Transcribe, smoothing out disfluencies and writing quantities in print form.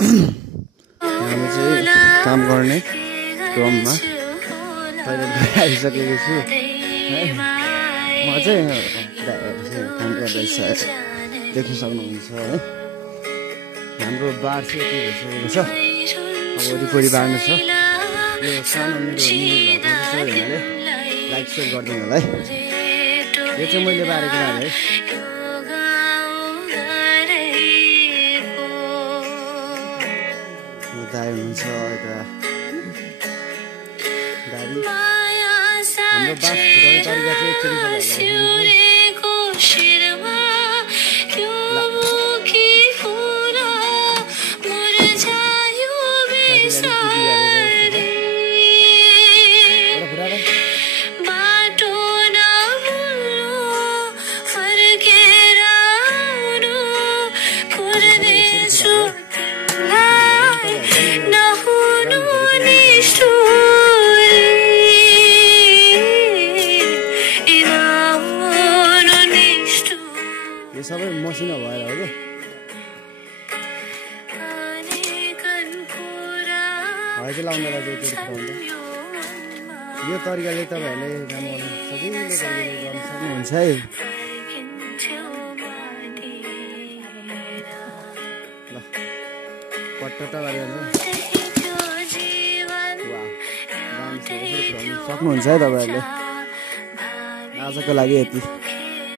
हामी चाहिँ काम गर्ने क्रममा टोइलेट आइसकेको छु है। म चाहिँ काम गर्दैछ देख्न सक्नुहुन्छ है। हाम्रो बार चाहिँ के भइसकेको छ, अब वरिपरि बार्नु छ। यो सानो मेरो भएको छ भन्नाले लाइक सेयर गरिदिनु होला है। यो चाहिँ मैले बारेको बार है। दाइ हुनुहुन्छ यता दाइ। हाम्रो बास फुटाउने तरिका चाहिँ एकचोटि सबै मसिनो भएर हो कि हवाई चाहिँ लाउँदा यो तरिकाले तपाईँहरूले काम गर्नु सजिलो तरिकाले गर्न सक्नुहुन्छ है। ल पट्टट गरेर सक्नुहुन्छ है तपाईँहरूले। आजको लागि यति।